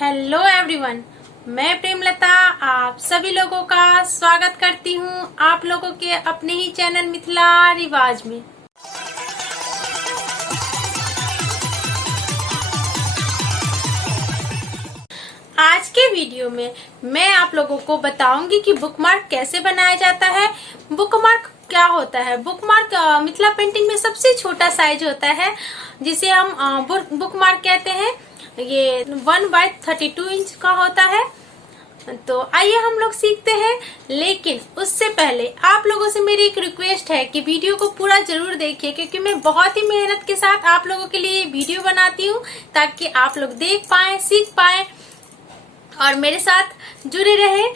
Hello everyone, मैं प्रेमलता आप सभी लोगों का स्वागत करती हूँ आप लोगों के अपने ही चैनल मिथिला रिवाज में। आज के वीडियो में मैं आप लोगों को बताऊंगी कि बुकमार्क कैसे बनाया जाता है। बुकमार्क क्या होता है? बुकमार्क मिथिला पेंटिंग में सबसे छोटा साइज होता है जिसे हम बुकमार्क कहते हैं। ये 1/32 इंच का होता है। तो आइए हम लोग सीखते हैं, लेकिन उससे पहले आप लोगों से मेरी एक रिक्वेस्ट है कि वीडियो को पूरा जरूर देखिए, क्योंकि मैं बहुत ही मेहनत के साथ आप लोगों के लिए वीडियो बनाती हूँ ताकि आप लोग देख पाए, सीख पाए और मेरे साथ जुड़े रहे।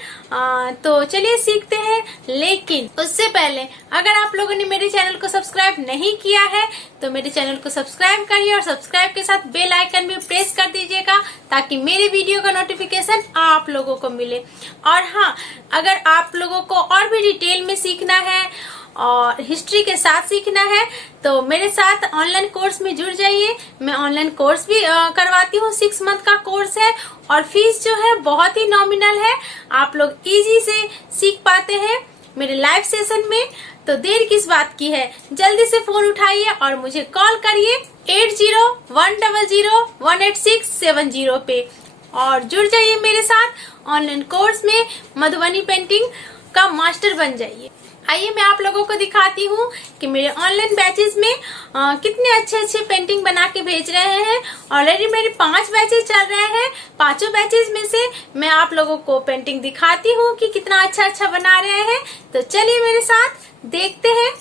तो चलिए सीखते हैं। लेकिन उससे पहले अगर आप लोगों ने मेरे चैनल को सब्सक्राइब नहीं किया है तो मेरे चैनल को सब्सक्राइब करिए और सब्सक्राइब के साथ बेल आइकन भी प्रेस कर दीजिएगा ताकि मेरे वीडियो का नोटिफिकेशन आप लोगों को मिले। और हाँ, अगर आप लोगों को और भी डिटेल में सीखना है और हिस्ट्री के साथ सीखना है तो मेरे साथ ऑनलाइन कोर्स में जुड़ जाइए। मैं ऑनलाइन कोर्स भी करवाती हूँ। 6 मंथ का कोर्स है और फीस जो है बहुत ही नॉमिनल है। आप लोग इजी से सीख पाते हैं मेरे लाइव सेशन में। तो देर किस बात की है, जल्दी से फोन उठाइए और मुझे कॉल करिए 8010018670 पे और जुड़ जाइए मेरे साथ ऑनलाइन कोर्स में। मधुबनी पेंटिंग का मास्टर बन जाइए। आइए मैं आप लोगों को दिखाती हूँ कि मेरे ऑनलाइन बैचेस में कितने अच्छे पेंटिंग बना के भेज रहे हैं। ऑलरेडी मेरे 5 बैचेस चल रहे हैं। 5 बैचेस में से मैं आप लोगों को पेंटिंग दिखाती हूँ कि कितना अच्छा बना रहे हैं। तो चलिए मेरे साथ देखते हैं।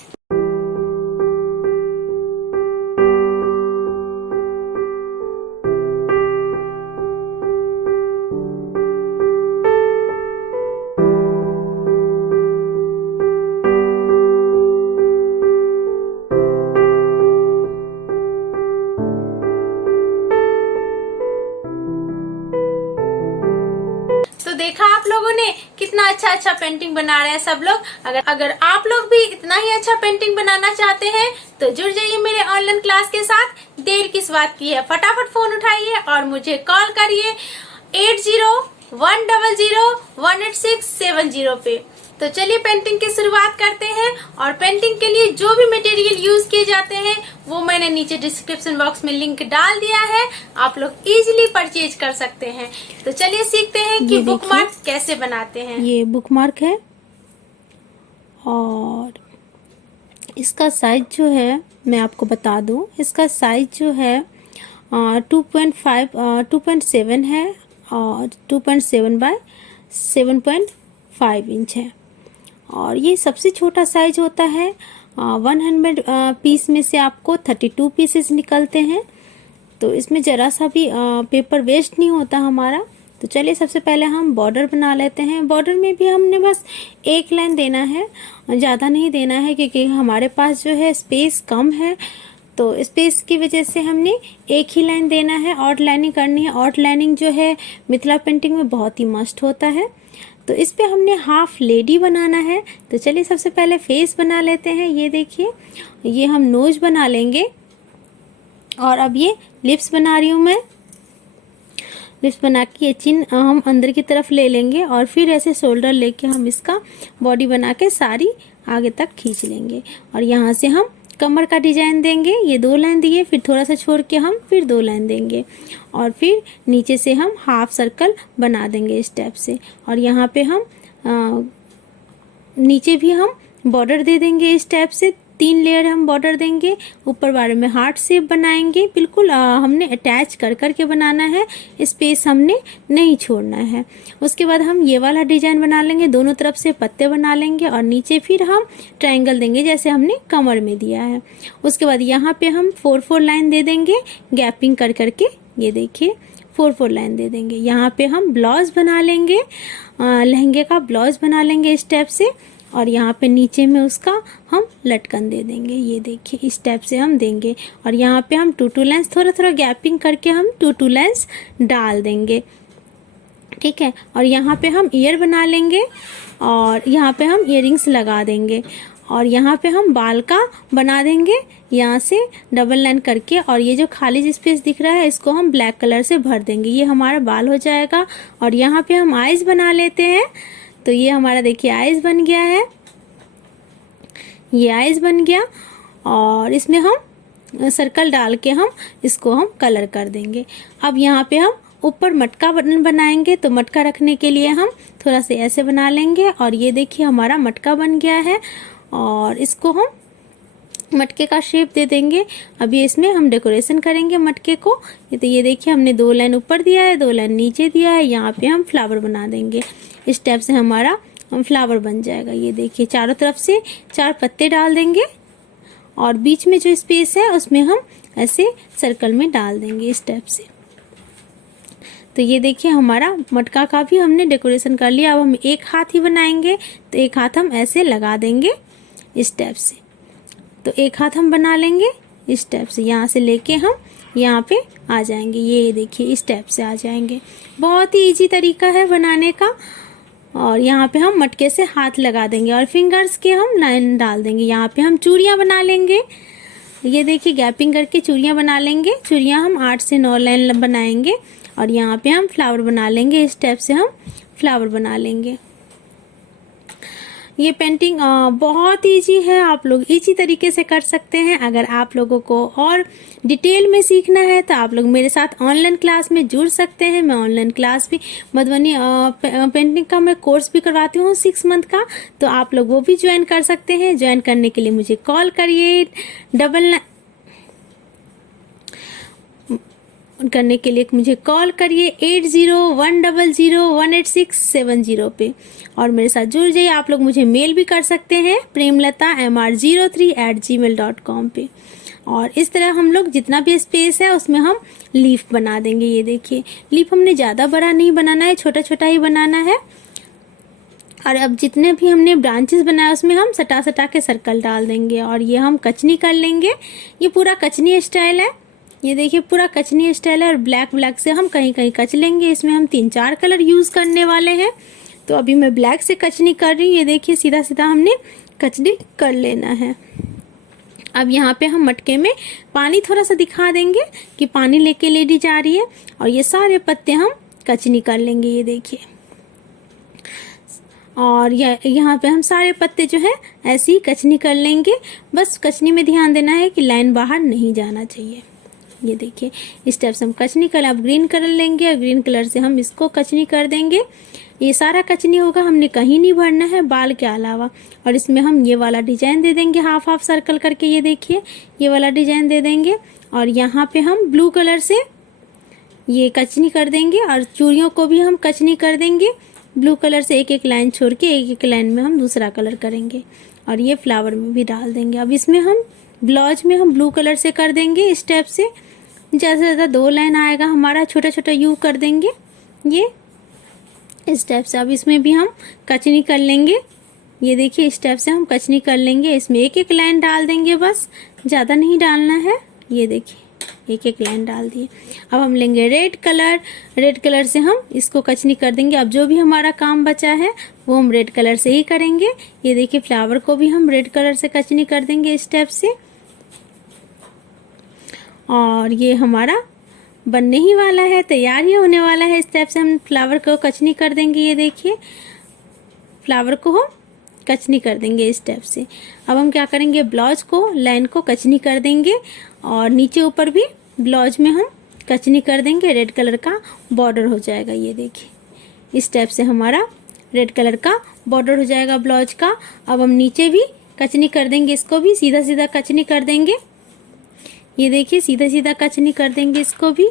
तो देखा आप लोगों ने कितना अच्छा पेंटिंग बना रहे हैं सब लोग। अगर आप लोग भी इतना ही अच्छा पेंटिंग बनाना चाहते हैं तो जुड़ जाइए मेरे ऑनलाइन क्लास के साथ। देर किस बात की है, फटाफट फोन उठाइए और मुझे कॉल करिए 8010018670 पे। तो चलिए पेंटिंग की शुरुआत करते हैं। और पेंटिंग के लिए जो भी मटेरियल यूज किए जाते हैं वो मैंने नीचे डिस्क्रिप्शन बॉक्स में लिंक डाल दिया है, आप लोग इजीली परचेज कर सकते हैं। तो चलिए सीखते हैं कि बुकमार्क कैसे बनाते हैं। ये बुकमार्क है और इसका साइज जो है मैं आपको बता दूं, इसका साइज जो है 2.7 है और 2.7 बाय 7.5 इंच है। और ये सबसे छोटा साइज होता है। 100 पीस में से आपको 32 पीसेस निकलते हैं। तो इसमें ज़रा सा भी पेपर वेस्ट नहीं होता हमारा। तो चलिए सबसे पहले हम बॉर्डर बना लेते हैं। बॉर्डर में भी हमने बस एक लाइन देना है, ज़्यादा नहीं देना है, क्योंकि हमारे पास जो है स्पेस कम है। तो स्पेस की वजह से हमने एक ही लाइन देना है। आउट लाइनिंग करनी है। आउट लाइनिंग जो है मिथिला पेंटिंग में बहुत ही मस्ट होता है। तो इस पे हमने हाफ लेडी बनाना है। तो चलिए सबसे पहले फेस बना लेते हैं। ये देखिए, ये हम नोज बना लेंगे और अब ये लिप्स बना रही हूँ मैं। लिप्स बना के ये चिन हम अंदर की तरफ ले लेंगे और फिर ऐसे शोल्डर लेके हम इसका बॉडी बना के सारी आगे तक खींच लेंगे। और यहाँ से हम कमर का डिजाइन देंगे। ये 2 लाइन दिए, फिर थोड़ा सा छोड़ के हम फिर 2 लाइन देंगे और फिर नीचे से हम हाफ सर्कल बना देंगे इस टाइप से। और यहाँ पे हम नीचे भी हम बॉर्डर दे देंगे इस टाइप से। 3 लेयर हम बॉर्डर देंगे। ऊपर बारे में हार्ट शेप बनाएंगे। बिल्कुल हमने अटैच कर के बनाना है, स्पेस हमने नहीं छोड़ना है। उसके बाद हम ये वाला डिजाइन बना लेंगे, दोनों तरफ से पत्ते बना लेंगे और नीचे फिर हम ट्रायंगल देंगे जैसे हमने कमर में दिया है। उसके बाद यहाँ पे हम 4 लाइन दे देंगे गैपिंग कर के। ये देखिए 4 लाइन दे देंगे। यहाँ पे हम ब्लाउज बना लेंगे, लहंगे का ब्लाउज बना लेंगे इस टाइप से। और यहाँ पे नीचे में उसका हम लटकन दे देंगे। ये देखिए इस टाइप से हम देंगे। और यहाँ पे हम 2 लाइन्स थोड़ा गैपिंग करके हम 2 लाइन्स डाल देंगे। ठीक है। और यहाँ पे हम ईयर बना लेंगे और यहाँ पे हम इयररिंग्स लगा देंगे। और यहाँ पे हम बाल का बना देंगे यहाँ से डबल लाइन करके, और ये जो खाली स्पेस दिख रहा है इसको हम ब्लैक कलर से भर देंगे। ये हमारा बाल हो जाएगा। और यहाँ पे हम आईज बना लेते हैं। तो ये हमारा देखिए आईज बन गया है, ये आईज बन गया। और इसमें हम सर्कल डाल के हम इसको हम कलर कर देंगे। अब यहाँ पे हम ऊपर मटका बटन बनाएंगे। तो मटका रखने के लिए हम थोड़ा सा ऐसे बना लेंगे, और ये देखिए हमारा मटका बन गया है। और इसको हम मटके का शेप दे देंगे। अभी इसमें हम डेकोरेशन करेंगे मटके को। तो ये देखिए हमने 2 लाइन ऊपर दिया है, 2 लाइन नीचे दिया है। यहाँ पे हम फ्लावर बना देंगे। इस टाइप से हमारा फ्लावर बन जाएगा। ये देखिए चारों तरफ से 4 पत्ते डाल देंगे, और बीच में जो स्पेस है उसमें हम ऐसे सर्कल में डाल देंगे इस टाइप से। तो ये देखिए हमारा मटका का भी हमने डेकोरेशन कर लिया। अब हम एक हाथ ही बनाएंगे। तो एक हाथ हम ऐसे लगा देंगे इस टाइप से। तो एक हाथ हम बना लेंगे इस टाइप से, यहाँ से लेके हम यहाँ पे आ जाएंगे। ये देखिए इस टाइप से आ जाएंगे। बहुत ही इजी तरीका है बनाने का। और यहाँ पे हम मटके से हाथ लगा देंगे और फिंगर्स के हम लाइन डाल देंगे। यहाँ पे हम चूड़ियाँ बना लेंगे। ये देखिए गैपिंग करके चूड़ियाँ बना लेंगे। चूड़ियाँ हम 8 से 9 लाइन बनाएंगे, और यहाँ पे हम फ्लावर बना लेंगे। इस टाइप से हम फ्लावर बना लेंगे। ये पेंटिंग बहुत इजी है, आप लोग इजी तरीके से कर सकते हैं। अगर आप लोगों को और डिटेल में सीखना है तो आप लोग मेरे साथ ऑनलाइन क्लास में जुड़ सकते हैं। मैं ऑनलाइन क्लास भी मधुबनी पेंटिंग का मैं कोर्स भी करवाती हूँ 6 मंथ का, तो आप लोग वो भी ज्वाइन कर सकते हैं। ज्वाइन करने के लिए मुझे कॉल करिए करने के लिए मुझे कॉल करिए 8010018670 पे, और मेरे साथ जुड़ जाइए। आप लोग मुझे मेल भी कर सकते हैं premlata.mr03@gmail.com पे। और इस तरह हम लोग जितना भी स्पेस है उसमें हम लीफ बना देंगे। ये देखिए लीफ हमने ज़्यादा बड़ा नहीं बनाना है, छोटा छोटा ही बनाना है। और अब जितने भी हमने ब्रांचेस बनाए उसमें हम सटा सटा के सर्कल डाल देंगे, और ये हम कचनी कर लेंगे। ये पूरा कचनी स्टाइल है। ये देखिए पूरा कचनी स्टाइल है, और ब्लैक से हम कहीं कहीं कच लेंगे। इसमें हम 3-4 कलर यूज़ करने वाले हैं। तो अभी मैं ब्लैक से कचनी कर रही हूँ। ये देखिए सीधा सीधा हमने कचनी कर लेना है। अब यहाँ पे हम मटके में पानी थोड़ा सा दिखा देंगे कि पानी लेके लेडी जा रही है, और ये सारे पत्ते हम कचनी कर लेंगे। ये देखिए, और यहाँ पे हम सारे पत्ते जो है ऐसे ही कचनी कर लेंगे। बस कचनी में ध्यान देना है कि लाइन बाहर नहीं जाना चाहिए। ये देखिए इस टाइप से हम कचनी कर, अब ग्रीन कलर लेंगे और ग्रीन कलर से हम इसको कचनी कर देंगे। ये सारा कचनी होगा, हमने कहीं नहीं भरना है बाल के अलावा। और इसमें हम ये वाला डिजाइन दे देंगे, हाफ हाफ सर्कल करके। ये देखिए ये वाला डिजाइन दे देंगे, और यहाँ पे हम ब्लू कलर से ये कचनी कर देंगे, और चूड़ियों को भी हम कचनी कर देंगे। ब्लू कलर से एक एक लाइन छोड़ के एक एक लाइन में हम दूसरा कलर करेंगे, और ये फ्लावर में भी डाल देंगे। अब इसमें हम ब्लाउज में हम ब्लू कलर से कर देंगे इस टाइप से। ज़्यादा से ज़्यादा 2 लाइन आएगा हमारा, छोटा छोटा यू कर देंगे ये इस टाइप से। अब इसमें भी हम कचनी कर लेंगे। ये देखिए इस टाइप से हम कचनी कर लेंगे। इसमें एक एक लाइन डाल देंगे, बस ज़्यादा नहीं डालना है। ये देखिए एक एक लाइन डाल दिए। अब हम लेंगे रेड कलर से हम इसको कचनी कर देंगे। अब जो भी हमारा काम बचा है वो हम रेड कलर से ही करेंगे। ये देखिए फ्लावर को भी हम रेड कलर से कचनी कर देंगे इस टाइप से। और ये हमारा बनने ही वाला है, तैयार ही होने वाला है। इस टाइप से हम फ्लावर को कचनी कर देंगे। ये देखिए फ्लावर को हम कचनी कर देंगे इस टाइप से। अब हम क्या करेंगे, ब्लाउज को लाइन को कचनी कर देंगे, और नीचे ऊपर भी ब्लाउज में हम कचनी कर देंगे। रेड कलर का बॉर्डर हो जाएगा। ये देखिए इस टाइप से हमारा रेड कलर का बॉर्डर हो जाएगा ब्लाउज का। अब हम नीचे भी कचनी कर देंगे, इसको भी सीधा सीधा कचनी कर देंगे। ये देखिए सीधा सीधा कचनी कर देंगे इसको भी।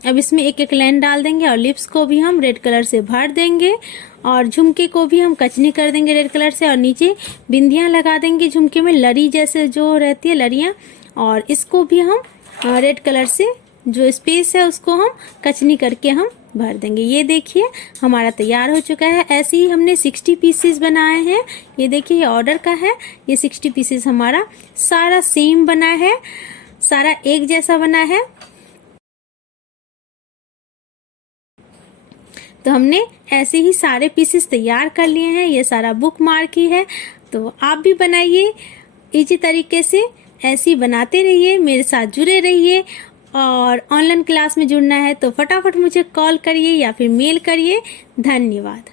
अब इसमें एक एक लाइन डाल देंगे, और लिप्स को भी हम रेड कलर से भर देंगे, और झुमके को भी हम कचनी कर देंगे रेड कलर से, और नीचे बिंदियां लगा देंगे झुमके में, लड़ी जैसे जो रहती है लड़ियां, और इसको भी हम रेड कलर से जो स्पेस है उसको हम कचनी करके हम भर देंगे। ये देखिए हमारा तैयार हो चुका है। ऐसे ही हमने 60 पीसेस बनाए हैं। ये देखिए ये ऑर्डर का है। ये 60 पीसेस हमारा सारा सेम बना है, सारा एक जैसा बना है। तो हमने ऐसे ही सारे पीसेस तैयार कर लिए हैं। ये सारा बुक मार्क ही है, तो आप भी बनाइए इजी तरीके से। ऐसे ही बनाते रहिए, मेरे साथ जुड़े रहिए। और ऑनलाइन क्लास में जुड़ना है तो फटाफट मुझे कॉल करिए या फिर मेल करिए। धन्यवाद।